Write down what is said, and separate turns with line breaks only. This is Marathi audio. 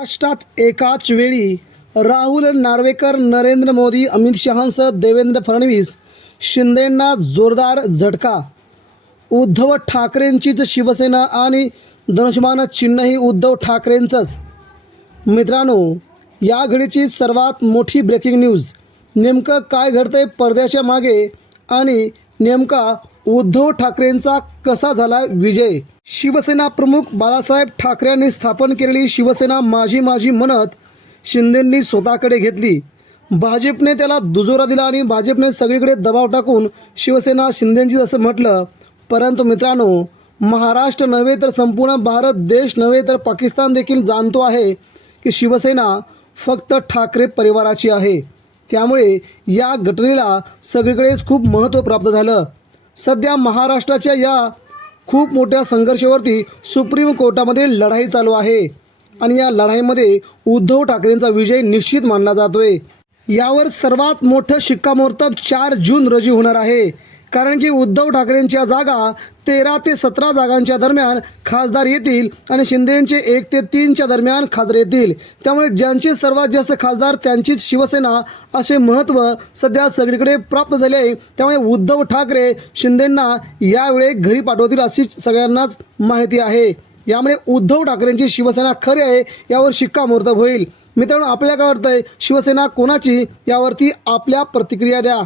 महाराष्ट्रात एकाच वेळी राहुल नार्वेकर नरेंद्र मोदी अमित शहांसह देवेंद्र फडणवीस शिंदेंना जोरदार झटका. उद्धव ठाकरेंचीच शिवसेना आणि धनुष्यमान चिन्हही उद्धव ठाकरेंचंच. मित्रांनो या घडीची सर्वात मोठी ब्रेकिंग न्यूज नेमकं काय घडतंय पडद्याच्या मागे आणि नेमका उद्धव ठाकरेंचा कसा झाला विजय? शिवसेना प्रमुख बाळासाहेब ठाकरेंनी स्थापन केलेली शिवसेना माझी माझी म्हणत शिंदेंनी स्वतःकडे घेतली. भाजपने त्याला दुजोरा दिला आणि भाजपने सगळीकडे दबाव टाकून शिवसेना शिंदेंची असं म्हटलं. परंतु मित्रांनो महाराष्ट्र नव्हे तर संपूर्ण भारत देश नव्हे तर पाकिस्तान देखील जाणतो आहे की शिवसेना फक्त ठाकरे परिवाराची आहे. त्यामुळे या घटनेला सगळीकडेच खूप महत्त्व प्राप्त झालं. सध्या महाराष्ट्राच्या या खूप मोठ्या संघर्षावरती सुप्रीम कोर्टामध्ये लढाई चालू आहे आणि या लढाईमध्ये उद्धव ठाकरेंचा विजय निश्चित मानला जातोय. यावर सर्वात मोठं शिक्कामोर्तब चार जून रोजी होणार आहे. कारण की उद्धव ठाकरेंच्या जागा तेरा ते सतरा जागांच्या दरम्यान खासदार येतील आणि शिंदेचे एक ते तीनच्या दरम्यान खासदार येतील. त्यामुळे ज्यांचे सर्वात जास्त खासदार त्यांचीच शिवसेना असे महत्त्व सध्या सगळीकडे प्राप्त झाले आहे. त्यामुळे उद्धव ठाकरे शिंदेंना यावेळी घरी पाठवतील अशी सगळ्यांनाच माहिती आहे. यामुळे उद्धव ठाकरेंची शिवसेना खरी आहे यावर शिक्कामोर्तब होईल. मित्रांनो आपल्या काय वाटतंय? शिवसेना कोणाची? यावरती आपल्या प्रतिक्रिया द्या.